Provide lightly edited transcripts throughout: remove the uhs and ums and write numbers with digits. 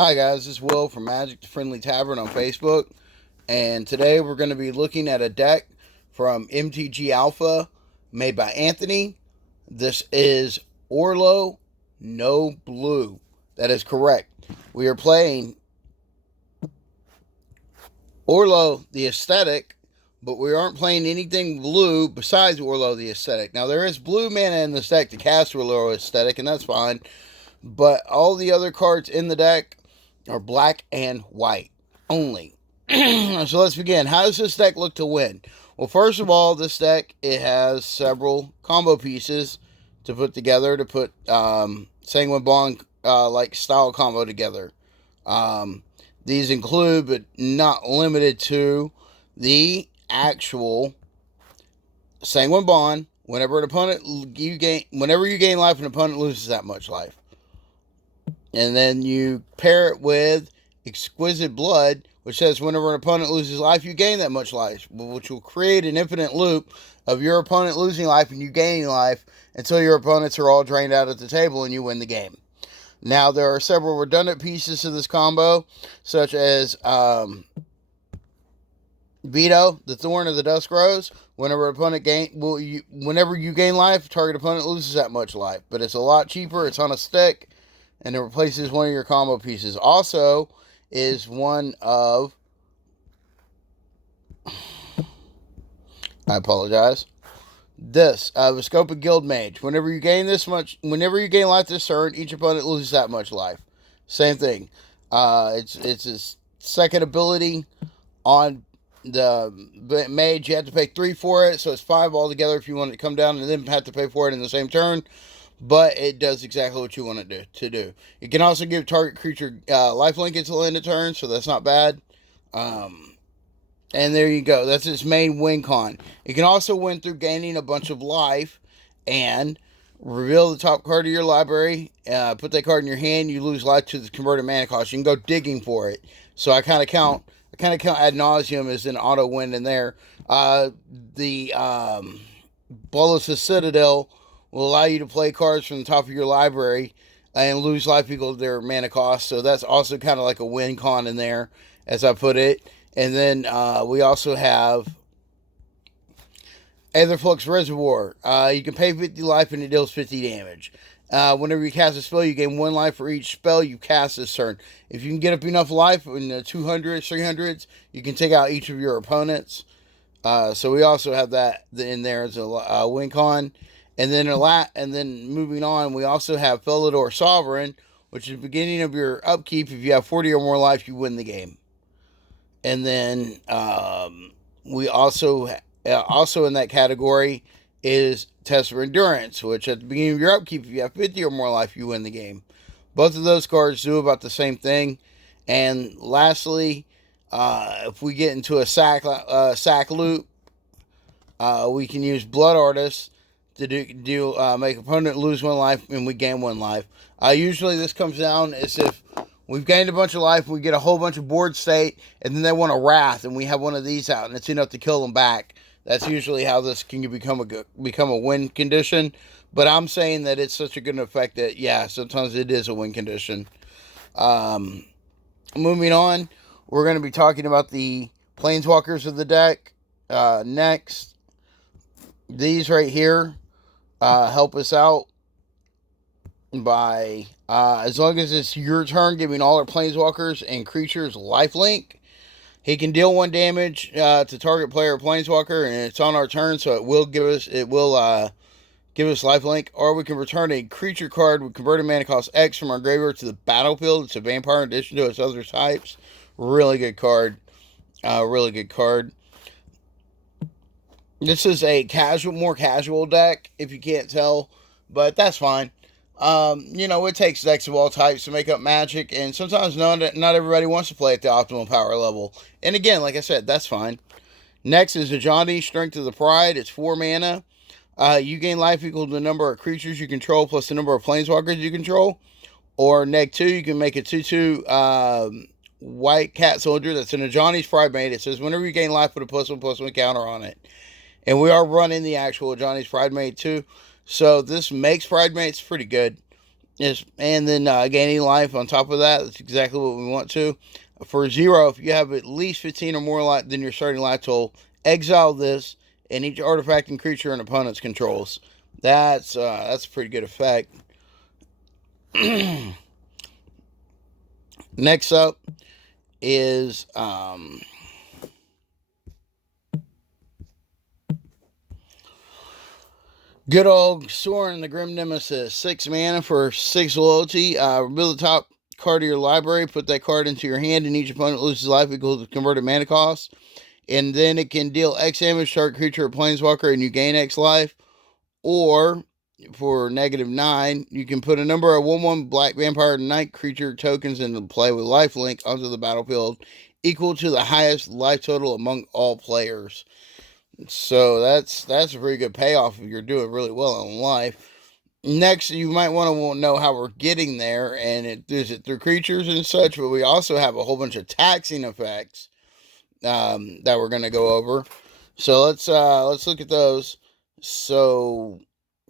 Hi guys, this is Will from Magic the Friendly Tavern on Facebook, and today we're going to be looking at a deck from MT Galpha made by Anthony. This is Oloro, no blue. That is correct. We are playing Oloro the Aesthetic, but we aren't playing anything blue besides Oloro the Aesthetic. Now there is blue mana in this deck to cast Oloro Aesthetic, and that's fine, but all the other cards in the deck are black and white only. So let's begin. How does this deck look to win? Well, first of all, this deck, it has several combo pieces to put together to put Sanguine Bond like style combo together. These include, but not limited to, the actual Sanguine Bond. Whenever you gain life, an opponent loses that much life. And then you pair it with Exquisite Blood, which says whenever an opponent loses life, you gain that much life, which will create an infinite loop of your opponent losing life and you gaining life until your opponents are all drained out at the table and you win the game. Now, there are several redundant pieces to this combo, such as Veto, the Thorn of the Dusk Rose. Whenever you gain life, target opponent loses that much life. But it's a lot cheaper. It's on a stick, and it replaces one of your combo pieces. Also, is one of... I apologize. This, the Scope of Guild Mage. Whenever you gain life this turn, each opponent loses that much life. Same thing. It's a second ability on the mage. You have to pay 3 for it, so it's 5 altogether if you want it to come down and then have to pay for it in the same turn. But it does exactly what you want it to do. It can also give target creature lifelink until end of turn, so that's not bad. And there you go. That's its main win con. It can also win through gaining a bunch of life and reveal the top card of your library. Put that card in your hand. You lose life to the converted mana cost. You can go digging for it. So I kind of count ad nauseum as an auto win in there. The Bolas' Citadel will allow you to play cards from the top of your library and lose life equal to their mana cost. So that's also kind of like a win con in there, as I put it. And then we also have Aetherflux Reservoir. You can pay 50 life and it deals 50 damage. Whenever you cast a spell, you gain 1 life for each spell you cast this turn. If you can get up enough life in the 200s, 300s, you can take out each of your opponents. So we also have that in there as a win con. And then moving on, we also have Felidor Sovereign, which is the beginning of your upkeep. If you have 40 or more life, you win the game. And then we also in that category is Test for Endurance, which at the beginning of your upkeep, if you have 50 or more life, you win the game. Both of those cards do about the same thing. And lastly, if we get into a sack loop, we can use Blood Artist to make opponent lose 1 life and we gain 1 life. Usually this comes down as if we've gained a bunch of life, we get a whole bunch of board state, and then they want a Wrath, and we have one of these out, and it's enough to kill them back. That's usually how this can become a win condition. But I'm saying that it's such a good effect that, yeah, sometimes it is a win condition. Moving on, we're going to be talking about the Planeswalkers of the deck next. These right here help us out by, as long as it's your turn, giving all our Planeswalkers and creatures lifelink. He can deal 1 damage to target player or Planeswalker, and it's on our turn, so it will give us lifelink. Or we can return a creature card with converted mana cost X from our graveyard to the battlefield. It's a vampire in addition to its other types. Really good card. Really good card. This is a more casual deck, if you can't tell, but that's fine. It takes decks of all types to make up Magic, and sometimes not everybody wants to play at the optimal power level. And again, like I said, that's fine. Next is Ajani, Strength of the Pride. It's 4 mana. You gain life equal to the number of creatures you control plus the number of Planeswalkers you control. Or neg 2, you can make a 2/2 white cat soldier. That's an Ajani's Pride Mate. It says whenever you gain life, put a +1/+1 counter on it. And we are running the actual Ajani's Pride Mate too. So this makes Pride Mates pretty good. Yes, and then gaining life on top of that. That's exactly what we want to. For 0, if you have at least 15 or more life than your starting life total, exile this and each artifact and creature an opponent's controls. That's a pretty good effect. Next up is good old Soren the Grim Nemesis. 6 mana for 6 loyalty. Reveal the top card of your library. Put that card into your hand, and each opponent loses life equal to converted mana cost. And then it can deal X damage to target creature or planeswalker, and you gain X life. Or for -9, you can put a number of 1/1 black vampire knight creature tokens into play with lifelink onto the battlefield, equal to the highest life total among all players. So that's a pretty good payoff if you're doing really well on life. Next, you might want to know how we're getting there, and is it through creatures and such, but we also have a whole bunch of taxing effects that we're going to go over. So let's look at those. So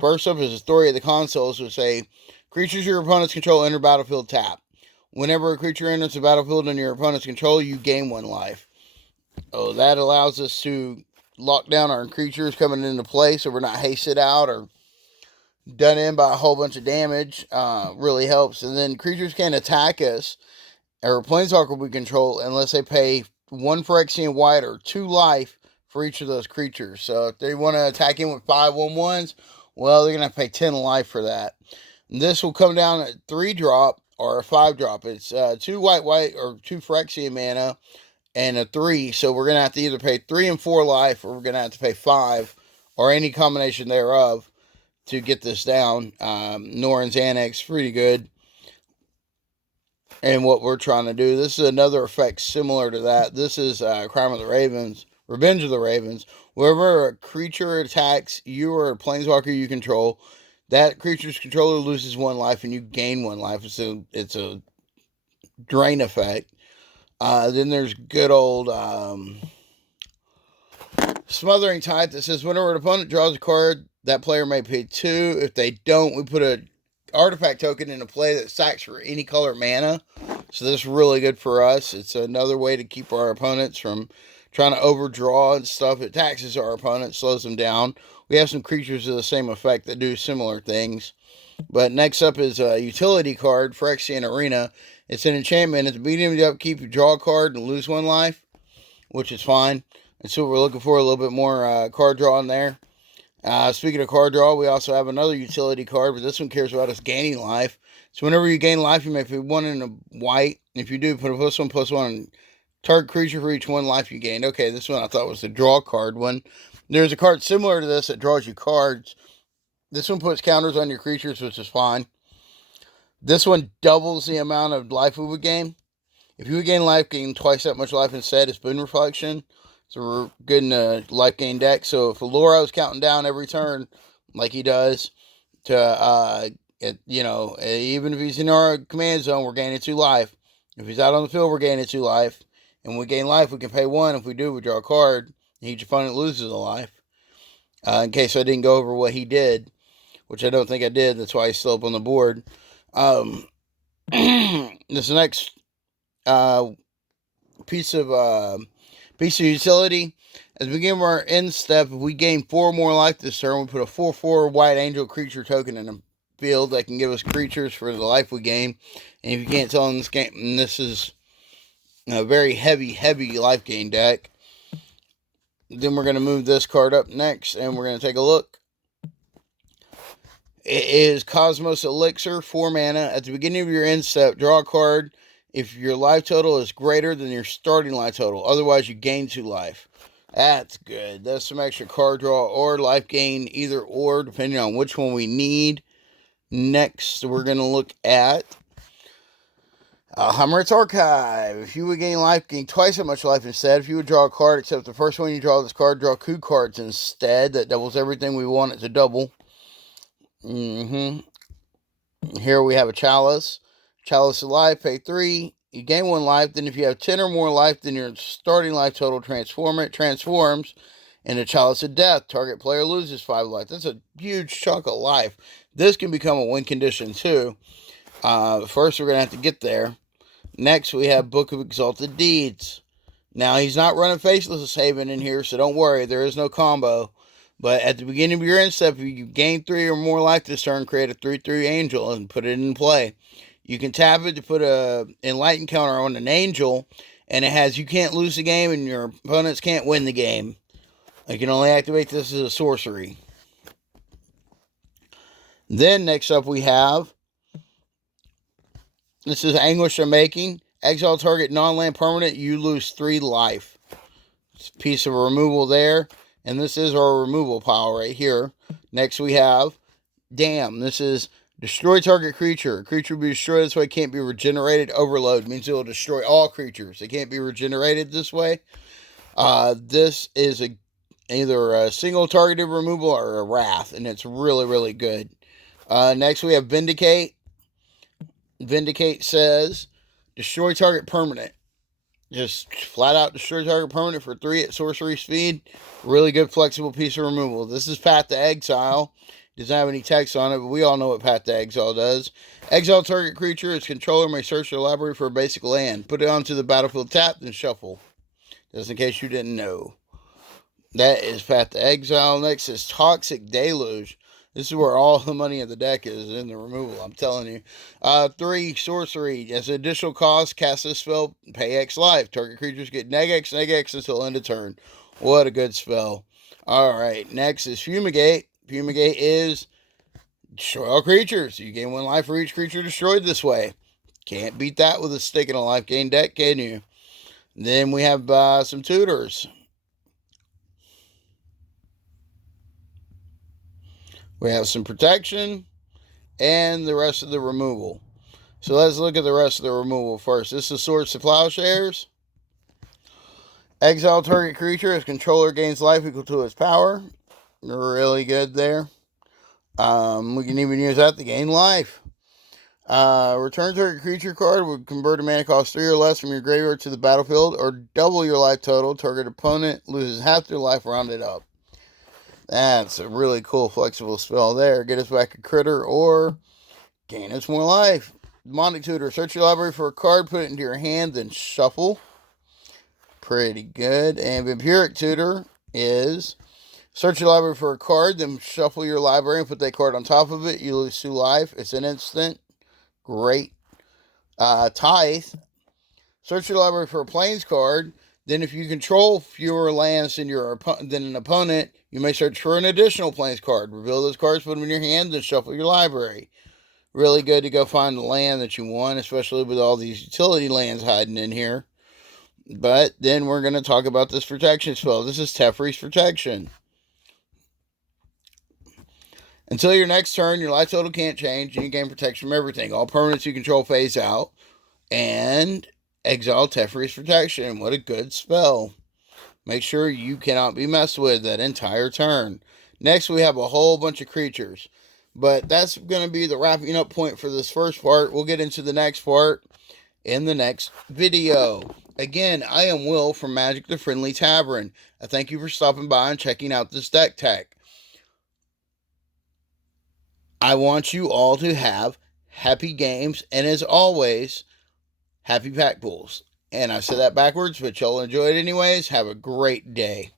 first up is the Story of the Consoles, which say creatures your opponents control enter battlefield tap. Whenever a creature enters the battlefield under your opponent's control, you gain 1 life. Oh, that allows us to lock down our creatures coming into play, so we're not hasted out or done in by a whole bunch of damage. Really helps. And then creatures can't attack us or planeswalker we control unless they pay 1 Phyrexian white or 2 life for each of those creatures. So if they want to attack in with 5 1/1s, well, they're going to have to pay 10 life for that. And this will come down at 3 drop or a 5 drop. It's 2 white or 2 Phyrexian mana and a 3. So we're going to have to either pay 3 and 4 life, or we're going to have to pay 5 or any combination thereof to get this down. Norin's Annex, pretty good. And what we're trying to do, this is another effect similar to that. This is Crime of the Ravens, Revenge of the Ravens. Wherever a creature attacks you or a planeswalker you control, that creature's controller loses 1 life and you gain 1 life. So it's a drain effect. Then there's good old Smothering Tide that says whenever an opponent draws a card, that player may pay 2. If they don't, we put a artifact token into play that sacks for any color mana. So this is really good for us. It's another way to keep our opponents from trying to overdraw and stuff. It taxes our opponent, slows them down. We have some creatures of the same effect that do similar things. But next up is a utility card, Phyrexian Arena. It's an enchantment. At the beginning of the upkeep, you draw a card and lose 1 life, which is fine. That's what we're looking for, a little bit more card draw in there. Speaking of card draw, we also have another utility card, but this one cares about us gaining life. So whenever you gain life, you may put 1 in a white. If you do, put a +1/+1 on target creature for each 1 life you gained. Okay, this one I thought was the draw card one. There's a card similar to this that draws you cards. This one puts counters on your creatures, which is fine. This one doubles the amount of life we would gain. If you would gain life, gain twice that much life instead. It's Boon Reflection. So we're good in a life gain deck. So if Oloro is counting down every turn, like he does, to even if he's in our command zone, we're gaining 2 life. If he's out on the field, we're gaining 2 life. And when we gain life, we can pay 1. If we do, we draw a card. And each opponent loses a life. In case I didn't go over what he did, which I don't think I did. That's why he's still up on the board. This next piece of utility. As we begin our end step, if we gain 4 more life this turn, we put a 4/4 white angel creature token in the field that can give us creatures for the life we gain. And if you can't tell in this game, this is a very heavy life gain deck. Then we're going to move this card up next, and we're going to take a look. It is Cosmos Elixir, 4 mana. At the beginning of your end step, draw a card if your life total is greater than your starting life total. Otherwise, you gain 2 life. That's good. That's some extra card draw or life gain, either or, depending on which one we need. Next, we're going to look at Hammer's Archive. If you would gain life, gain twice as much life instead. If you would draw a card, except the first one you draw this card, draw 2 cards instead. That doubles everything we want it to double. Here we have a Chalice. Chalice of Life, pay 3. You gain 1 life. Then if you have 10 or more life than your starting life total, transforms into Chalice of Death. Target player loses 5 life. That's a huge chunk of life. This can become a win condition too. First, we're going to have to get there. Next, we have Book of Exalted Deeds. Now, he's not running Faceless Haven in here, so don't worry. There is no combo. But at the beginning of your end step, if you gain 3 or more life this turn, create a 3/3 angel and put it in play. You can tap it to put a Enlighten counter on an angel, and it has you can't lose the game and your opponents can't win the game. You can only activate this as a sorcery. Then next up we have, this is Anguish of Making. Exile target non-land permanent, you lose 3 life. It's a piece of removal there. And this is our removal pile right here. Next we have Damn. This is destroy target creature. A creature will be destroyed this way, can't be regenerated. Overload means it will destroy all creatures. They can't be regenerated this way. This is either a single targeted removal or a wrath, and it's really, really good. Next we have Vindicate. Vindicate says destroy target permanent. Just flat out destroy target permanent for 3 at sorcery speed. Really good flexible piece of removal. This is Path to Exile. Doesn't have any text on it, but we all know what Path to Exile does. Exile target creature, its controller may search their library for a basic land. Put it onto the battlefield tapped and shuffle. Just in case you didn't know. That is Path to Exile. Next is Toxic Deluge. This is where all the money of the deck is in the removal, I'm telling you. 3 sorcery. As an additional cost, cast this spell, pay X life. Target creatures get neg X until end of turn. What a good spell. Alright, next is Fumigate. Fumigate is destroy all creatures. You gain 1 life for each creature destroyed this way. Can't beat that with a stick in a life gain deck, can you? Then we have some tutors. We have some protection and the rest of the removal. So let's look at the rest of the removal first. This is Swords to Plowshares. Exile target creature. Its controller gains life equal to its power. Really good there. We can even use that to gain life. Return target creature card would convert a mana cost 3 or less from your graveyard to the battlefield, or double your life total. Target opponent loses half their life, rounded up. That's a really cool flexible spell there. Get us back a critter or gain us more life. Demonic Tutor. Search your library for a card, put it into your hand, then shuffle. Pretty good. And Vampiric Tutor is search your library for a card, then shuffle your library and put that card on top of it. You lose 2 life. It's an instant. Great. Tithe. Search your library for a Plains card. Then if you control fewer lands than an opponent, you may search for an additional Plains card. Reveal those cards, put them in your hand, and shuffle your library. Really good to go find the land that you want, especially with all these utility lands hiding in here. But then we're going to talk about this protection spell. This is Teferi's Protection. Until your next turn, your life total can't change, and you gain protection from everything. All permanents you control phase out. And exile Teferi's Protection. What a good spell. Make sure you cannot be messed with that entire turn. Next, we have a whole bunch of creatures. But that's going to be the wrapping up point for this first part. We'll get into the next part in the next video. Again, I am Will from Magic the Friendly Tavern. I thank you for stopping by and checking out this deck tech. I want you all to have happy games, and as always, happy pack pulls. And I said that backwards, but y'all enjoy it anyways. Have a great day.